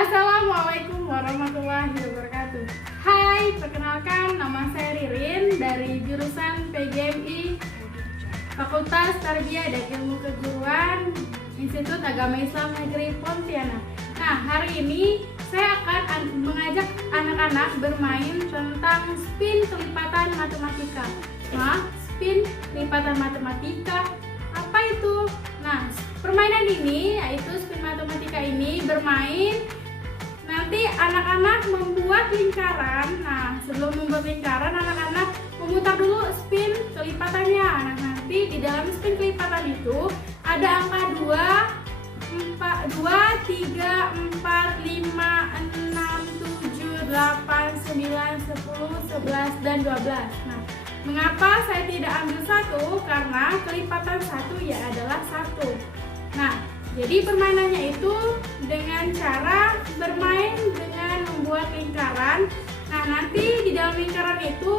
Assalamualaikum warahmatullahi wabarakatuh. Hai, perkenalkan nama saya Ririn dari jurusan PGMI Fakultas Tarbiyah dan Ilmu Keguruan Institut Agama Islam Negeri Pontianak. Nah, hari ini saya akan mengajak anak-anak bermain tentang spin kelipatan matematika. Nah, spin kelipatan matematika apa itu? Nah, permainan ini yaitu spin matematika ini bermain. Nanti anak-anak membuat lingkaran. Nah, sebelum membuat lingkaran, anak-anak memutar dulu spin kelipatannya. Nah, nanti di dalam spin kelipatan itu ada angka 2, 3, 4, 5, 6, 7, 8, 9, 10, 11, dan 12. Nah, mengapa saya tidak ambil satu? Karena kelipatan satu ya adalah satu. Nah, jadi permainannya itu dengan cara bermain dengan membuat lingkaran. Nah, nanti di dalam lingkaran itu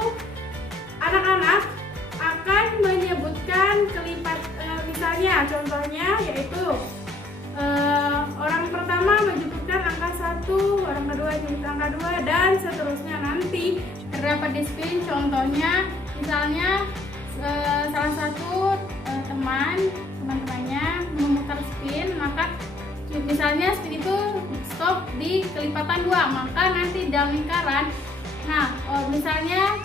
anak-anak akan menyebutkan misalnya contohnya yaitu orang pertama menyebutkan angka 1, orang kedua menyebutkan angka 2, dan seterusnya. Nanti terdapat di spin contohnya misalnya salah satu teman-temannya memutar spin, maka misalnya spin itu stop di kelipatan 2, maka nanti dalam lingkaran, nah misalnya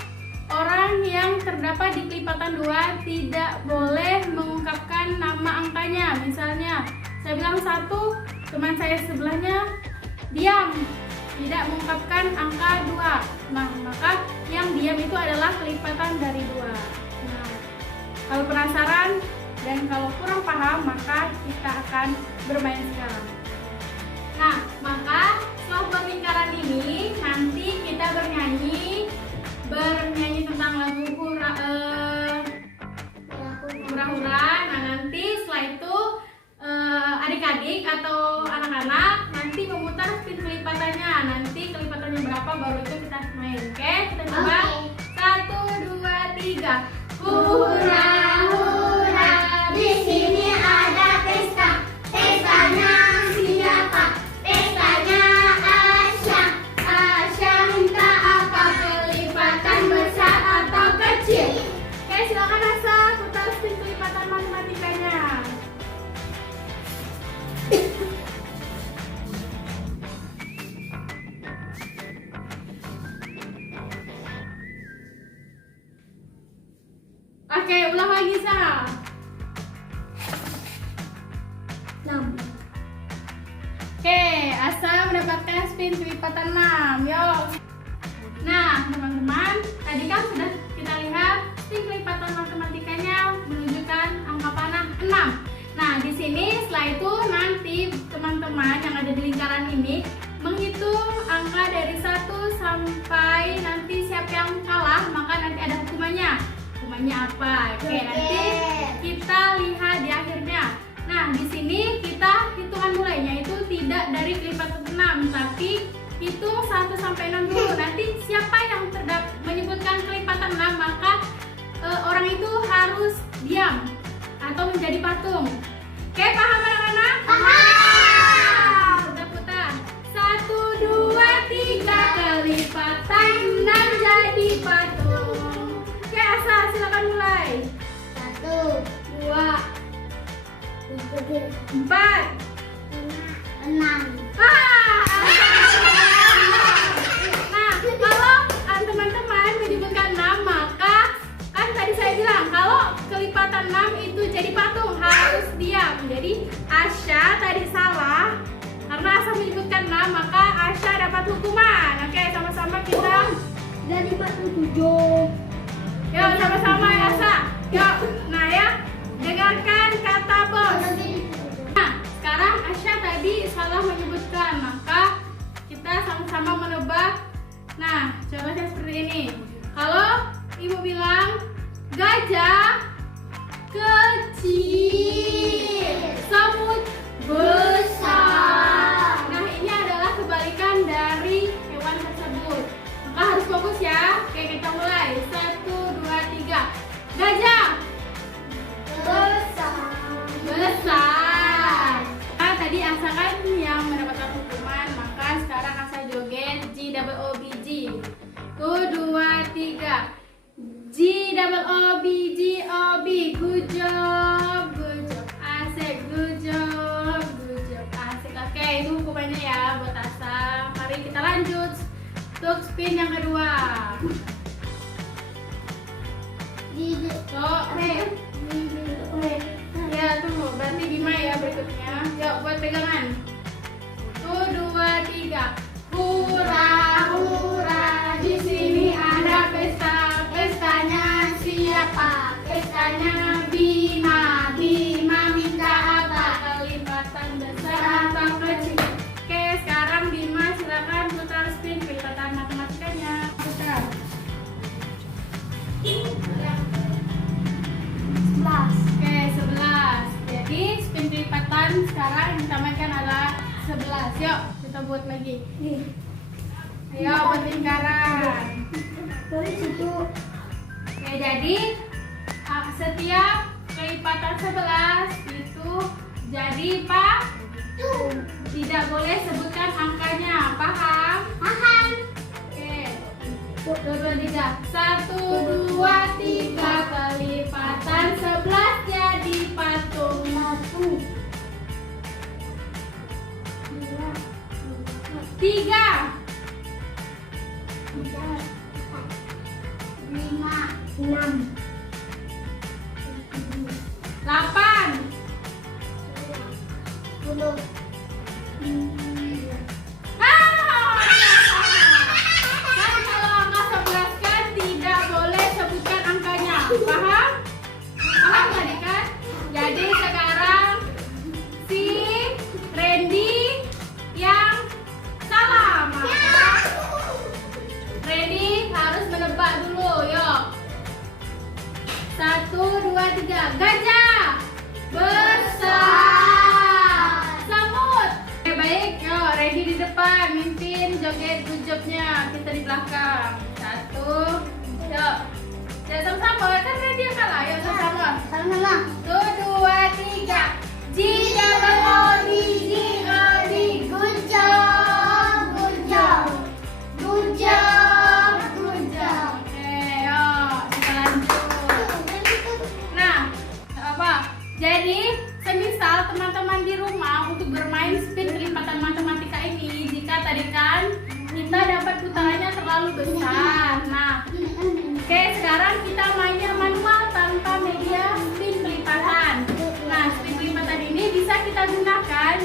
orang yang terdapat di kelipatan 2 tidak boleh mengungkapkan nama angkanya. Misalnya saya bilang 1, teman saya sebelahnya diam, tidak mengungkapkan angka 2. Nah, maka yang diam itu adalah kelipatan dari 2. Nah, kalau penasaran dan kalau kurang paham, maka kita akan bermain sekarang. Nah, maka setelah lingkaran ini nanti kita bernyanyi tentang lagu hura-hura. Nah, nanti setelah itu adik-adik atau anak-anak nanti memutar spin kelipatannya. Nanti kelipatannya berapa baru itu kita main. Oke, kita coba. 1, 2, 3. Hura hura, di sini ada pesta. Pestanya siapa? Pestanya Asya. Asya minta apa? Kelipatan besar atau kecil? Oke, silakan Asa, putar spin kelipatan matematikanya. Oke, ulang lagi, Sa. 6. Oke, Asa mendapatkan spin kelipatan 6. Yuk. Nah, teman-teman, tadi kan sudah kita lihat spin kelipatan matematikanya menunjukkan angka panah 6. Nah, di sini setelah itu nanti teman-teman yang ada di lingkaran ini menghitung angka dari 1 sampai nanti siapa yang kalah, maka nanti ada hukumannya. Hukumannya apa? Oke, nanti kita lihat di akhirnya. Nah, di sini kita hitungan mulainya itu tidak dari kelipatan 6, tapi hitung 1 sampai 6 dulu. Nanti siapa yang menyebutkan kelipatan 6, maka orang itu harus diam atau menjadi patung. Oke, paham anak-anak? Paham. Putar-putar. 1, 2, 3 kelipatan 6 jadi patung. Oke, Asa, silakan mulai. 1, 2, 4, 6. Nah, kalau teman-teman menyebutkan 6, maka kan tadi saya bilang kalau kelipatan 6 itu jadi patung harus diam. Jadi Asya tadi salah karena Asa menyebutkan 6, maka Asya dapat hukuman. Oke, sama-sama kita Jadi patung 7. yuk sama-sama ya, Asa. Yuk, nah ya, dengarkan kata bos. Nah, sekarang Asya tadi salah menyebutkan, maka kita sama-sama menebak. Nah, contohnya seperti ini. Kalau ibu bilang gajah kecil, semut besar. Nah, ini adalah kebalikan dari hewan tersebut. Maka harus fokus ya. Oke, kita mulai. 1, 2, 3. Gajah besar. Nah, tadi Asa kan yang mendapatkan hukuman, maka Untuk spin yang kedua. Ya, tunggu. Berarti Bima ya berikutnya. Yuk, buat pegangan. 1, 2, 3. Hura, hura, di sini ada pesta. Pestanya siapa? Pestanya Bima. Bima minta apa? Kelipatan besar atau kecil? Oke, sekarang Bima silakan putar spin kelipatan matematikanya. Putar. 11. Oke, 11. Jadi spin kelipatan sekarang yang kita mainkan adalah 11. Yuk, kita buat lagi. Nih. Ayo, buat lingkaran. Dari situ. Oke, jadi setiap kelipatan 11 itu jadi Pak. Tidak boleh sebutkan angkanya. Paham? Paham. Oke. 1, 2, 3. 1, 2, 3. Kelipatan 11 jadi patung. 1, 2, 3. 3, 5, 6, 8. 10. Kan kalau angka 11 kan tidak boleh sebutkan angkanya. Paham? Paham tadi kan? Jadi sekarang si Randy yang salah. Maka Randy harus menebak dulu. Yuk. 1, 2, 3. Gajah besar. Semut. Oke, baik. Yuk, Randy di depan mimpin joget good job-nya. Kita di belakang. 1. Yuk. Ya sama-sama. Kan Randy yang kalah. Yuk sama-sama. Sama-sama. 1, 2, 3. G-double-O-D, G-O-D. Good job, good job, good job, good job. Oke, yuk. Kita lanjut. Nah, apa? Jadi, semisal teman-teman di rumah untuk bermain spin kelipatan matematika ini, jika tadi kan kita dapat putarannya terlalu besar. Nah, oke, sekarang kita mainnya manual tanpa media spin kelipatan. Nah, spin kelipatan ini bisa kita gunakan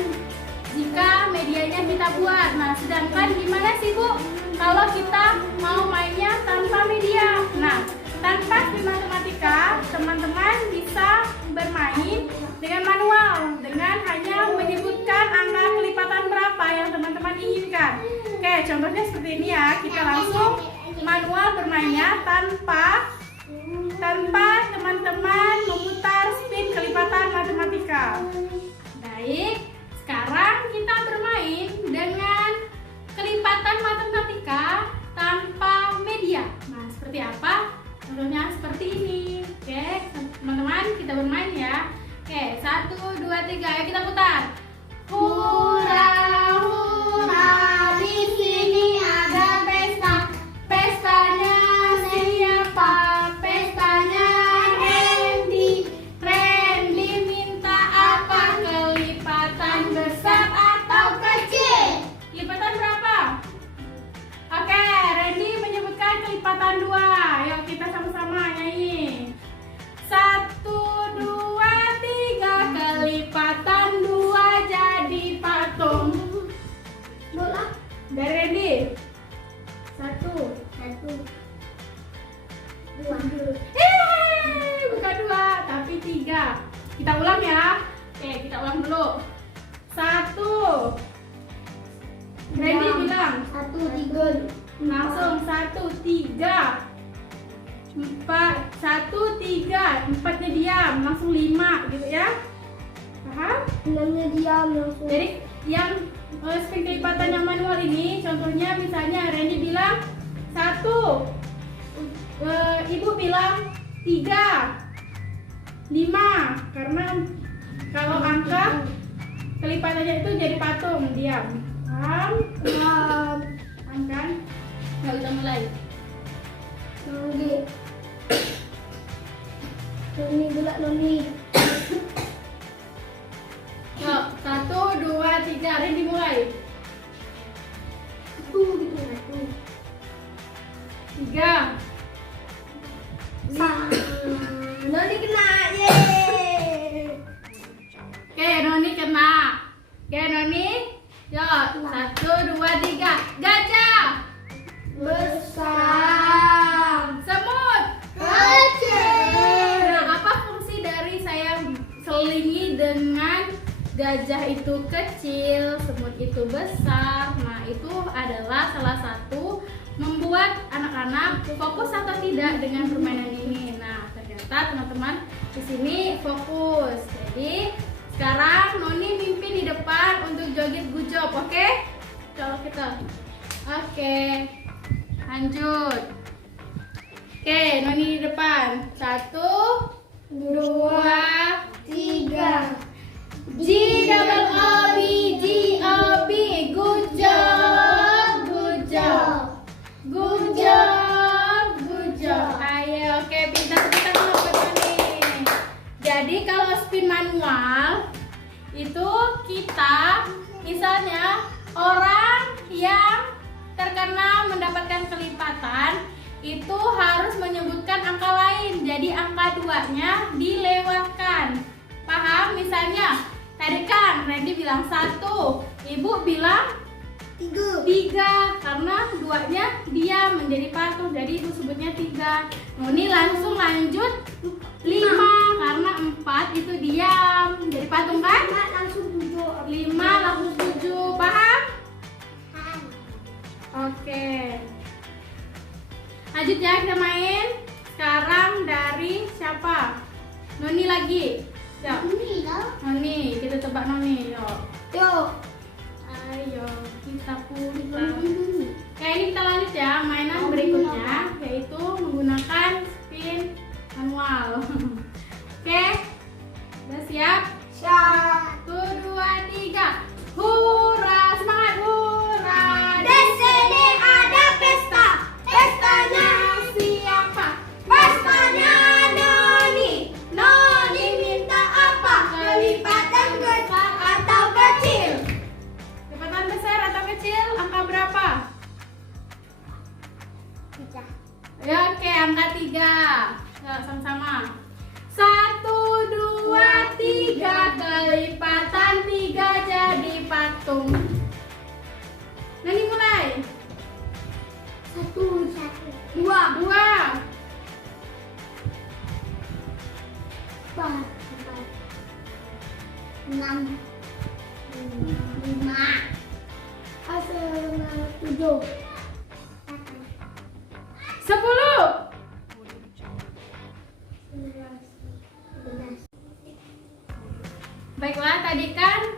jika medianya kita buat. Nah, sedangkan gimana sih Bu kalau kita mau mainnya tanpa media? Nah, tanpa spin matematika, teman-teman bisa bermain dengan manual dengan hanya menyebutkan angka kelipatan berapa yang teman-teman inginkan. Oke, contohnya seperti ini ya. Kita langsung manual bermainnya tanpa teman-teman memutar spin kelipatan matematika. Baik, sekarang kita bermain dengan kelipatan matematika tanpa media. Nah, seperti apa? Contohnya seperti ini. Oke, teman-teman kita bermain ya. Oke, 1, 2, 3. Ayo kita putar. Hura, hura, di sini ada pesta. Pestanya siapa? Pestanya Randy. Randy minta apa? Kelipatan besar atau kecil? Kelipatan berapa? Oke, Randy menyebutkan kelipatan 2. Yuk kita sama-sama nyanyi. 1, 2, 3. Kelipatan 2 jadi patung. Bola. Dari Randy. 1. 1, 2. Bukan 2, tapi 3. Kita ulang ya. Oke, kita ulang dulu. 1. Randy bilang. 1, 3. Langsung 1, 3. 4, 1, 3. 4-nya diam, langsung 5 gitu ya. Paham? 6-nya diam langsung. Jadi yang spin kelipatan yang manual ini, contohnya misalnya Randy bilang 1, Ibu bilang 3, 5. Karena kalau angka kelipatannya itu jadi patung, diam. Paham? Paham kan? Nah, kita mulai. Noni. Noni gelak Noni. Yuk, 1, 2, 3. Randy mulai. 1 gitu. 1. Oke, Noni. Yuk, 1, 2, 3. Gajah. Besar. Semut. Kecil. Nah, apa fungsi dari saya selingi dengan gajah itu kecil, semut itu besar? Nah, itu adalah salah satu membuat anak-anak fokus atau tidak dengan permainan ini. Nah, ternyata teman-teman di sini fokus. Jadi sekarang Noni mimpin di depan untuk joget gujob, oke? Coba kita. Oke, lanjut. Oke, Noni di depan. 1, 2, 3. G double O B G O B, good job, good job, good job, good job. Ayo, oke, pintar kita dulu Noni. Jadi kalau spin manual itu kita misalnya orang yang terkena mendapatkan kelipatan itu harus menyebutkan angka lain. Jadi angka 2-nya dilewatkan. Paham? Misalnya tadi kan Randy bilang 1, Ibu bilang 3 karena 2-nya diam menjadi patuh, jadi Ibu sebutnya 3. Noni langsung lanjut 5 karena 4 itu diam jadi patung kan? Langsung 5 langsung 7. Paham? Oke. Lanjut ya, kita main. Sekarang dari siapa? Noni lagi. Yuk. Noni, kita coba Noni. Yuk. Ayo, kita putar. Oke, ini kita lanjut ya. Mainan berikutnya yaitu menggunakan spin manual. Oke. Udah siap? 1, 2, 3. Hurra, semangat hurra. Di sini ada pesta. Pestanya siapa? Pestanya Noni. Noni minta apa? Kelipatan besar atau kecil? Kelipatan besar atau kecil? Angka berapa? Ya, oke, angka 3. Yuk, sama-sama. 1, 2, 3. Kelipatan 3 jadi patung. Nani mulai. 1, 2. 4, 6, 5, 7, 10. 11. Baiklah, tadi kan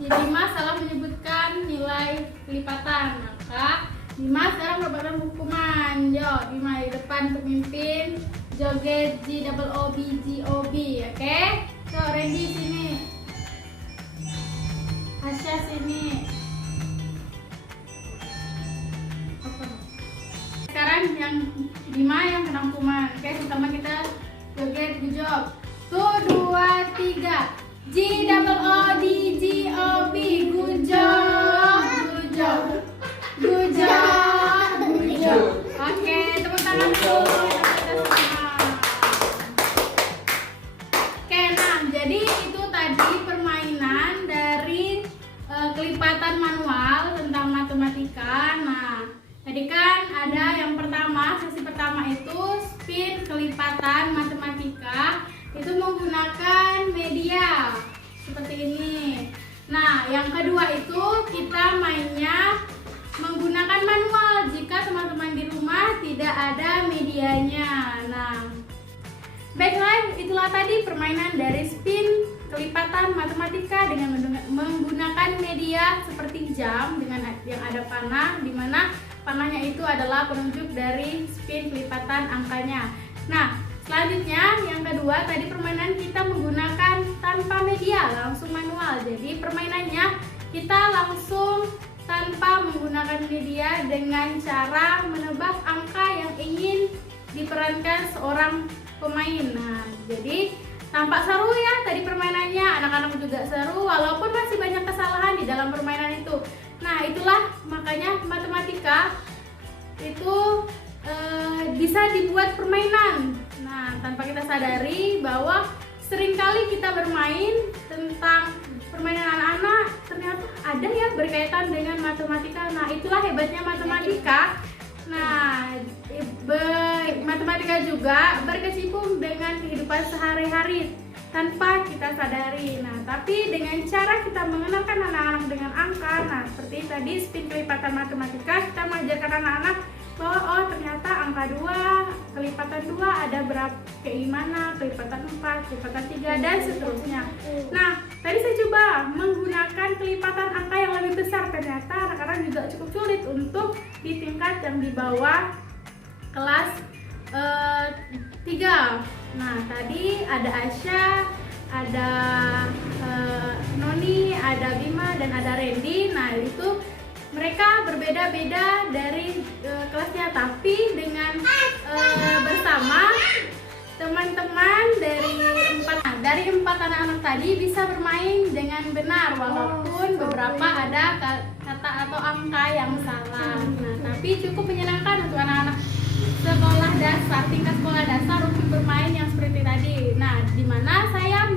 Dimas salah menyebutkan nilai kelipatan, maka Dimas sekarang mendapatkan hukuman. Yo, Dimas di depan pemimpin joget G double O B G O B, oke? So, Randy sini, Asya sini. Sekarang yang Dimas yang kena hukuman, oke? Pertama kita joget gujob. 1, 2, 3. G double O D G O B, good job, good job, good job, good job. Oke, tepuk tangan dulu. Oke, nah jadi itu tadi permainan dari kelipatan manual tentang matematika. Nah, tadi kan ada yang pertama, sesi pertama itu spin kelipatan matematika. Itu menggunakan media seperti ini. Nah, yang kedua itu kita mainnya menggunakan manual jika teman-teman di rumah tidak ada medianya. Nah, baiklah, itulah tadi permainan dari spin kelipatan matematika dengan menggunakan media seperti jam dengan yang ada panah, di mana panahnya itu adalah penunjuk dari spin kelipatan angkanya. Nah, selanjutnya yang kedua tadi permainan kita menggunakan tanpa media, langsung manual. Jadi permainannya kita langsung tanpa menggunakan media dengan cara menebak angka yang ingin diperankan seorang pemain. Nah, jadi tampak seru ya tadi permainannya, anak-anak juga seru walaupun masih banyak kesalahan di dalam permainan itu. Nah, itulah makanya matematika itu bisa dibuat permainan. Nah, tanpa kita sadari bahwa seringkali kita bermain tentang permainan anak-anak, ternyata ada ya berkaitan dengan matematika. Nah, itulah hebatnya matematika. Nah, matematika juga berkecimpung dengan kehidupan sehari-hari tanpa kita sadari. Nah, tapi dengan cara kita mengenalkan anak-anak dengan angka, nah seperti tadi spin kelipatan matematika, kita mengajarkan anak-anak bahwa oh ternyata angka 2, kelipatan 2 ada berapa, kayak gimana, kelipatan 4, kelipatan 3 dan seterusnya. Nah, tadi saya coba menggunakan kelipatan angka yang lebih besar, ternyata anak-anak juga cukup sulit untuk di tingkat yang di bawah kelas 3. Nah, tadi ada Asya, ada Noni, ada Bima, dan ada Randy. Nah, itu mereka berbeda-beda dari kelasnya, tapi dengan bersama teman-teman dari empat anak-anak tadi bisa bermain dengan benar, walaupun beberapa ada kata atau angka yang salah. Nah, tapi cukup menyenangkan untuk anak-anak sekolah dasar, tingkat sekolah dasar untuk bermain yang seperti tadi. Nah, di mana saya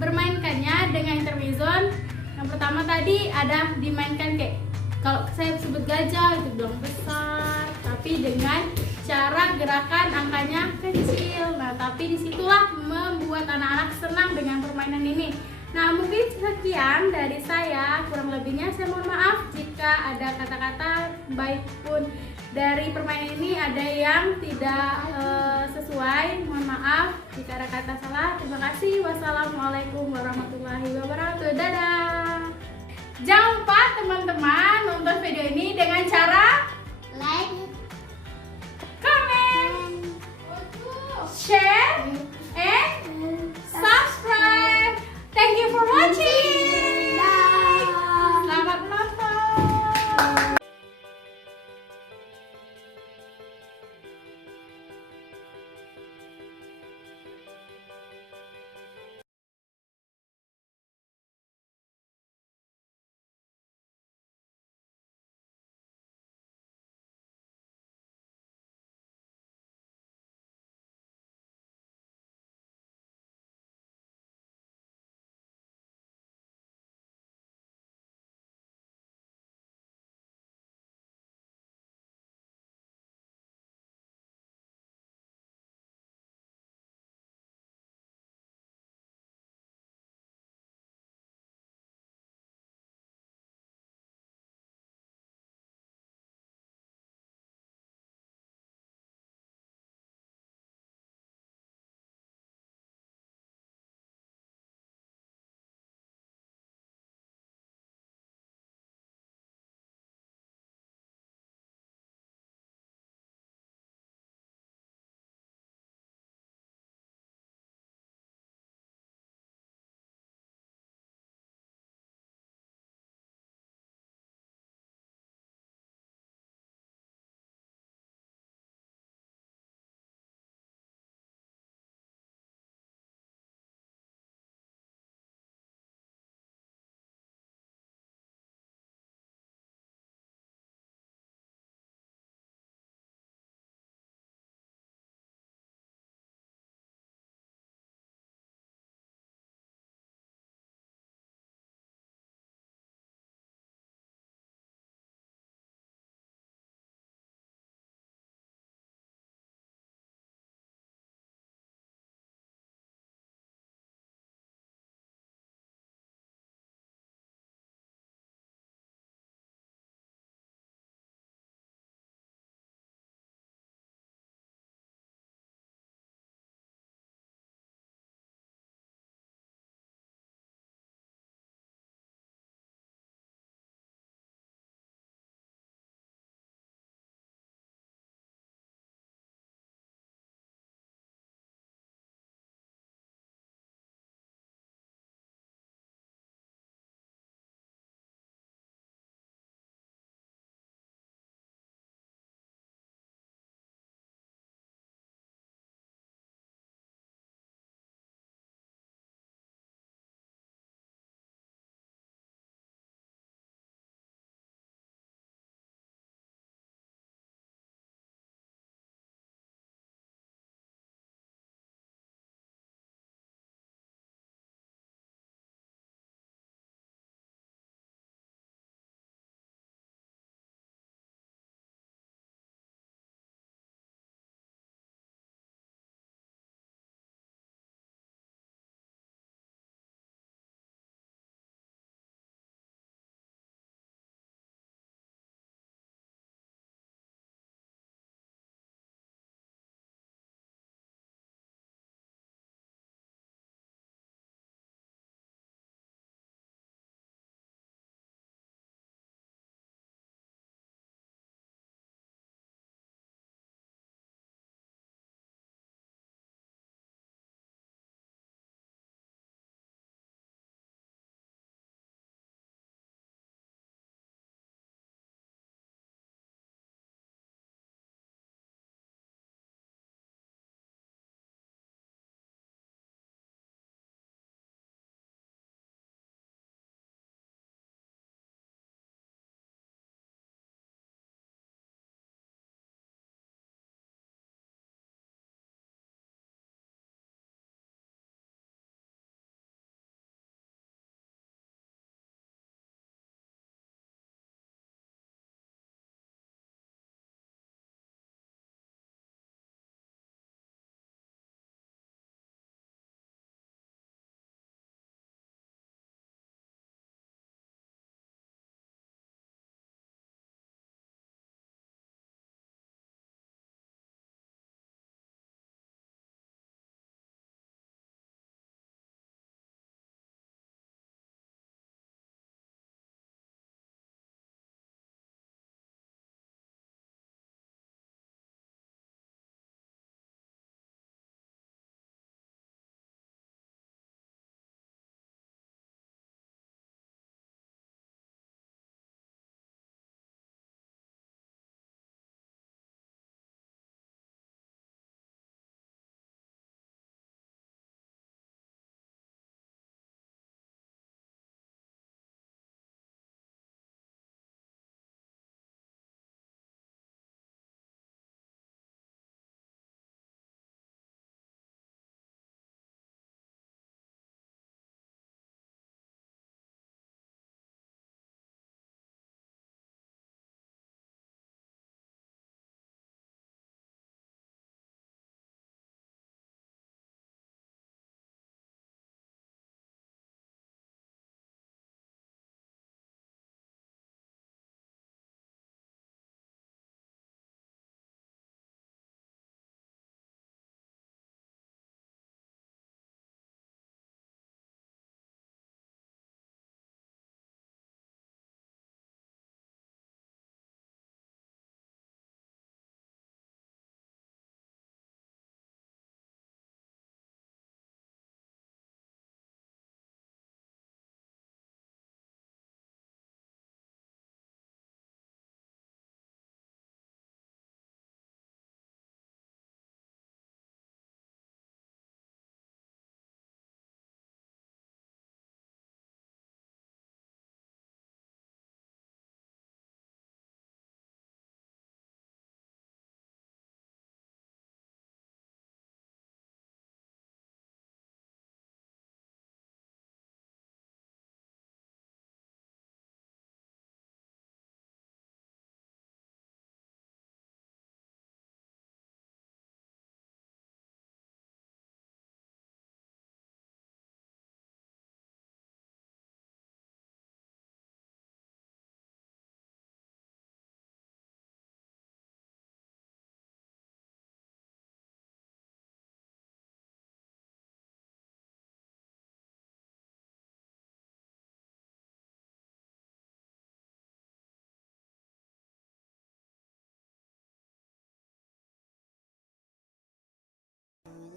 bermainkannya dengan intermezzo. Yang pertama tadi ada dimainkan kayak kalau saya sebut gajah itu bilang besar, tapi dengan cara gerakan angkanya kecil. Nah, tapi disitulah membuat anak-anak senang dengan permainan ini. Nah, mungkin sekian dari saya. Kurang lebihnya saya mohon maaf jika ada kata-kata baik pun dari permainan ini ada yang tidak sesuai. Mohon maaf jika ada kata salah. Terima kasih. Wassalamualaikum warahmatullahi wabarakatuh. Dadah. Jangan lupa teman-teman nonton video ini dengan cara Like, comment, share, and subscribe. Thank you for watching. Selamat menonton.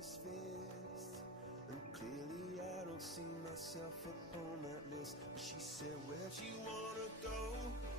his fist. And clearly I don't see myself upon that list. But she said, where'd you wanna go?